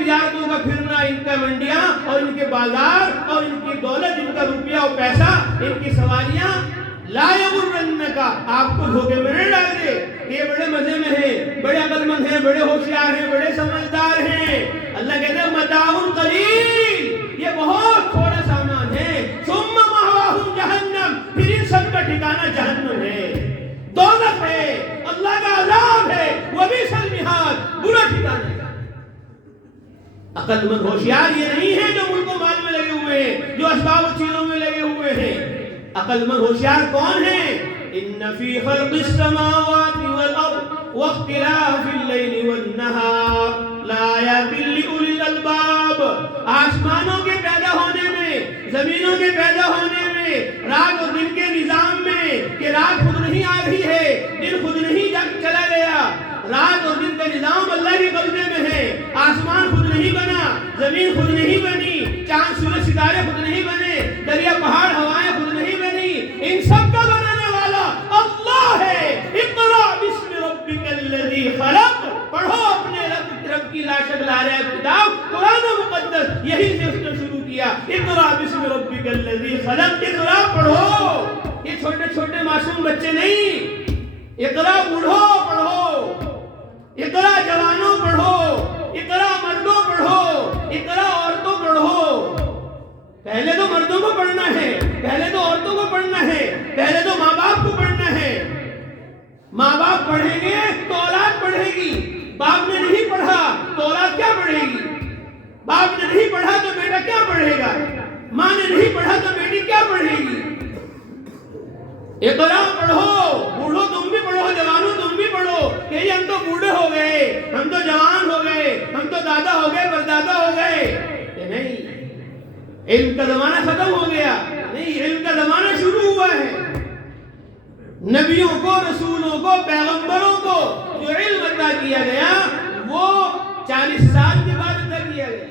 تجارتوں کا پھرنا، ان کا منڈیاں اور ان کے بازار اور ان کی دولت، ان کا روپیہ اور پیسہ، ان کی سواریاں لا یغرنک، آپ کو دھوکے میں نہ ڈال دے کہ یہ بڑے مزے میں ہیں، بڑے عقل مند ہیں، بڑے ہوشیار ہیں، بڑے سمجھدار ہیں۔ اللہ کہتے ہیں متاع قلیل، یہ بہت تھوڑا سامان ہے، ثم مأواہم جہنم، پھر ان سب کا ٹھکانہ جہنم ہے، دوزخ ہے، اللہ کا عذاب ہے، وبئس المہاد، برا ٹھکانہ ہے۔ عقل مند ہوشیار یہ نہیں ہے جو ملک و مال میں لگے ہوئے ہیں، جو اسباب و چیزوں میں لگے ہوئے ہیں۔ عقل مند ہوشیار کون ہے؟ ان فی خلق السماوات والارض واختلاف اللیل والنہار لآیات لأولی الالباب، آسمانوں کے پیدا ہونے میں، زمینوں کے پیدا ہونے میں، رات اور دن کے نظام میں کہ رات خود نہیں آ رہی ہے، دن خود نہیں چلا گیا، رات اور دن کا نظام اللہ کے قبضے میں ہے، آسمان خود نہیں بنا، زمین خود نہیں بنی، چاند سورج ستارے خود نہیں بنے، دریا پہاڑ ہوائیں خود نہیں بنی، ان سب کا بنانے والا اللہ ہے۔ اقرأ باسم ربک الذی خلق، پڑھو اپنے رب کی لاشک لارہ کتاب قرآن مقدس، یہی سے اس نے شروع کیا، اقرأ باسم ربک الذی خلق، اقرأ پڑھو، یہ چھوٹے چھوٹے معصوم بچے نہیں، اقرأ بوڑھو پڑھو، اقرأ جوانوں پڑھو، اقرأ مردوں پڑھو، اقرأ عورتوں پڑھو۔ پہلے تو مردوں کو پڑھنا ہے، پہلے تو عورتوں کو پڑھنا ہے، پہلے تو ماں باپ کو پڑھنا ہے۔ ماں باپ پڑھیں گے تو اولاد پڑھے گی، باپ نے نہیں پڑھا تو اولاد کیا پڑھے گی؟ باپ نے نہیں پڑھا تو بیٹا کیا پڑھے گا؟ ماں نے نہیں پڑھا تو بیٹی کیا پڑھے گی؟ اقرأ پڑھو، بوڑھو تم بھی پڑھو، جوانوں تم بھی پڑھو، کہ ہم تو بوڑھے ہو گئے، ہم تو جوان ہو گئے، ہم تو دادا ہو گئے، پردادا ہو گئے، کہ نہیں، علم کا زمانہ ختم ہو گیا، نہیں، علم کا زمانہ شروع ہوا ہے۔ نبیوں کو، رسولوں کو، پیغمبروں کو جو علم عطا کیا گیا وہ 40 سال کے بعد عطا کیا گیا۔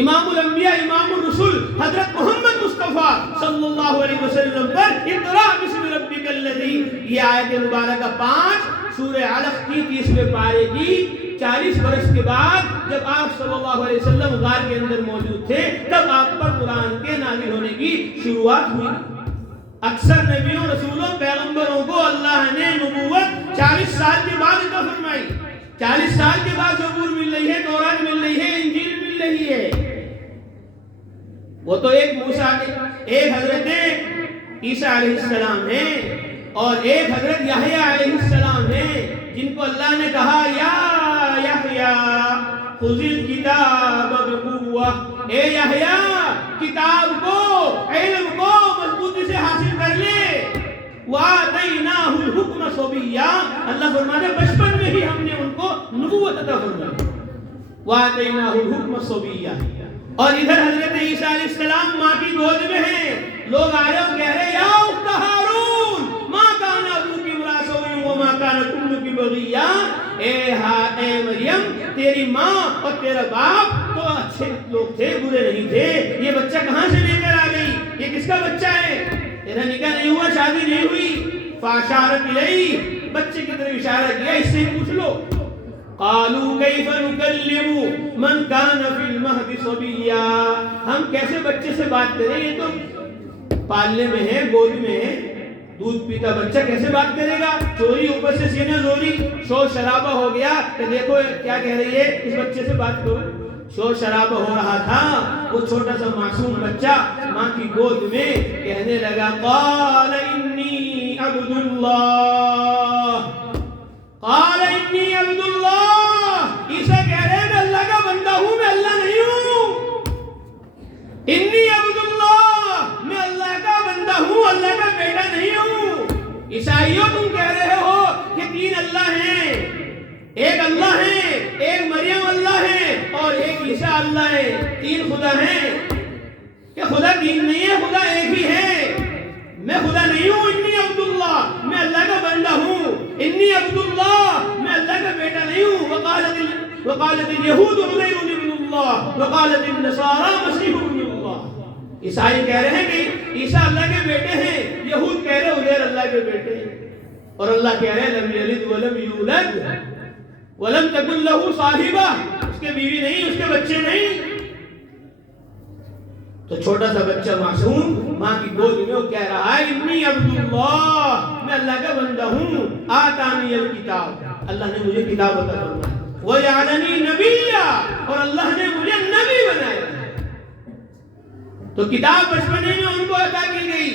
امام الانبیاء، امام الرسول حضرت محمد مصطفیٰ صلی اللہ علیہ وسلم پر اقرأ باسم ربک الذی، یہ آیت مبارکہ 5 سورہ علق کی 30ویں پارے کی 40 برس کے بعد جب آپ صلی اللہ علیہ وسلم غار کے اندر موجود تھے تب آپ پر قرآن کے نازل ہونے کی شروعات ہوئی۔ اکثر نبیوں، رسولوں، پیغمبروں کو اللہ نے نبوت 40 سال کے بعد عطا فرمائی، 40 سال کے بعد زبور مل رہی ہے، تورات مل رہی ہے، انجیل مل رہی ہے۔ وہ تو ایک موسیٰ، ایک حضرت عیسیٰ علیہ السلام ہیں اور ایک حضرت یحییٰ علیہ السلام ہیں جن کو اللہ نے کہا یا یحییٰ خذ الکتاب بقوہ، اے یحییٰ کتاب کو، علم کو مضبوطی سے حاصل کر لے۔ وَآتَيْنَاهُ الْحُكْمَ صَبِيًّا، اللہ فرماتے ہیں بچپن میں ہی ہم نے ان کو نبوت عطا فرمائی۔ وَآتَيْنَاهُ الْحُكْمَ صَبِيًّا، اور ادھر حضرت عیسیٰ علیہ السلام ماں کی گود میں ہیں، لوگ آ رہے اور کہہ رہے یا اخت ہارون ما کان ابوکی امرأ سوء وما کانت امکی بغیا، اے مریم تیری ماں اور تیرا باپ تو اچھے لوگ تھے، برے نہیں تھے، یہ بچہ کہاں سے لے کر آ گئی؟ یہ کس کا بچہ ہے؟ تیرا نکاح نہیں ہوا، شادی نہیں ہوئی۔ فاشارت الیہ، بچے کی طرف اشارہ کیا، اس سے پوچھ لو۔ قالوا کیف نکلم من کان فی المہد صبیا، ہم کیسے بچے سے بات کریں، یہ تو پالنے میں ہے، گود میں ہے، دودھ پیتا بچہ کیسے بات کرے گا؟ چوری اوپر سے سینے زوری، شور شرابہ ہو گیا کہ دیکھو کیا کہہ رہی ہے، اس بچے سے بات کرو۔ شور شرابہ ہو رہا تھا، وہ چھوٹا سا معصوم بچہ ماں کی گود میں کہنے لگا قال انی عبد اللہ، قال انی عبد اللہ، عیسیٰ کہہ رہے ہیں میں اللہ کا بندہ ہوں، میں اللہ نہیں ہوں۔ انی عبد اللہ، میں اللہ کا بندہ ہوں، اللہ کا بیٹا نہیں ہوں۔ عیسائیوں تم کہہ رہے ہو کہ 3 اللہ ہیں، ایک اللہ ہے، ایک مریم اللہ ہے اور ایک عیسیٰ اللہ ہے، 3 خدا ہیں۔ کہ خدا 3 نہیں ہے، خدا ایک ہی ہے۔ میں خدا نہیں ہوں، انی عبداللہ، میں اللہ کا بندہ ہوں، انی عبداللہ، میں اللہ کا بیٹا نہیں ہوں۔ وقالت الیہود عزیر ابن اللہ وقالت النصارى مسیح ابن اللہ، عیسائی کہہ رہے ہیں کہ عیسیٰ اللہ کے بیٹے ہیں، یہود کہہ رہے ہیں عزیر اللہ کے بیٹے ہیں، اور اللہ کہہ رہے ہیں لم یلد ولم یولد، وَلَمْ تَكُنْ لَهُ صَاحِبَةٌ، اس کے بیوی نہیں، اس کے بچے نہیں. تو چھوٹا سا بچہ معصوم ماں کی گود میں وہ کہہ رہا ہے انی عبد اللہ، میں اللہ کا بندہ ہوں. آتانی الکتاب، اللہ نے مجھے کتاب عطا فرمائی. وجعلنی نبیا، اور اللہ نے مجھے نبی بنایا. تو کتاب بچپنے میں ان کو عطا کی گئی،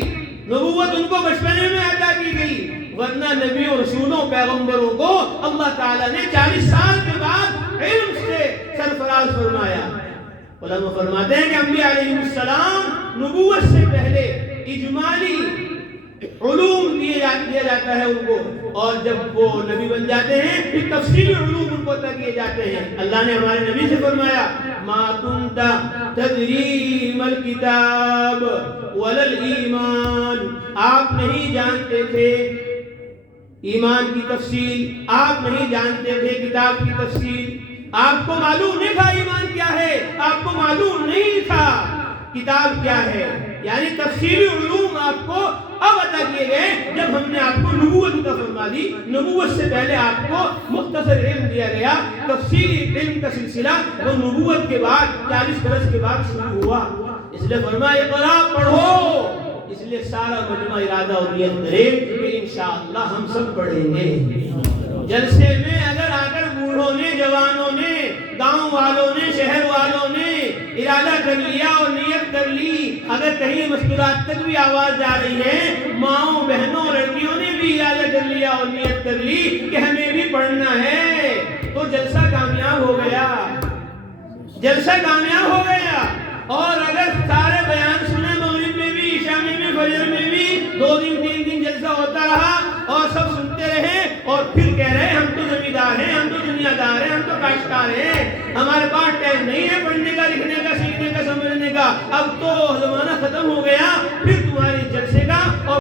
نبوت ان کو بچپنے میں عطا کی گئی، ورنہ نبیوں رسولوں پیغمبروں کو اللہ تعالیٰ نے 40 سال کے بعد علم سے سرفراز فرمایا. علماء فرماتے ہیں کہ انبیاء علیہ السلام نبوت سے پہلے اجمالی علوم دیا جاتا ہے ان کو، اور جب وہ نبی بن جاتے ہیں پھر تفصیلی علوم ان کو عطا کیے جاتے ہیں. اللہ نے ہمارے نبی سے فرمایا ما كنت تدری ما الکتاب ولا الایمان، آپ نہیں جانتے تھے ایمان کی تفصیل، آپ نہیں جانتے تھے کتاب کی تفصیل. آپ کو معلوم نہیں تھا ایمان کیا ہے، آپ کو معلوم نہیں تھا کتاب کیا ہے. یعنی تفصیلی علوم آپ کو اب عطا کیے گئے جب ہم نے آپ کو نبوت عطا فرما دی. نبوت سے پہلے آپ کو مختصر علم دیا گیا. تفصیلی علم کا سلسلہ وہ نبوت کے بعد 40 برس کے بعد شروع ہوا. اس لیے فرمایا اقرا، پڑھو. اس لیے سارا مجمع ارادہ اور نیت کرے کہ انشاءاللہ ہم سب پڑھیں گے. جلسے میں اگر آ کر بوڑھوں نے، جوانوں نے، گاؤں والوں نے، شہر والوں نے ارادہ کر لیا اور نیت کر لی، اگر کہیں مسکرات تک بھی آواز جا رہی ہے، ماؤں بہنوں لڑکیوں نے بھی ارادہ کر لیا اور نیت کر لی کہ ہمیں بھی پڑھنا ہے، تو جلسہ کامیاب ہو گیا، جلسہ کامیاب ہو گیا. اور اگر سارے بیان سنے، مغرب میں بھی، عشاء میں بھی، فجر میں بھی 2 دن 3 دن جلسہ ہوتا رہا اور سب سنتے رہے اور پھر کہہ رہے ہم تو زمیندار ہیں، ہم تو دنیا دار ہیں، ہم تو کاشتکار ہیں، ہمارے پاس ٹائم نہیں ہے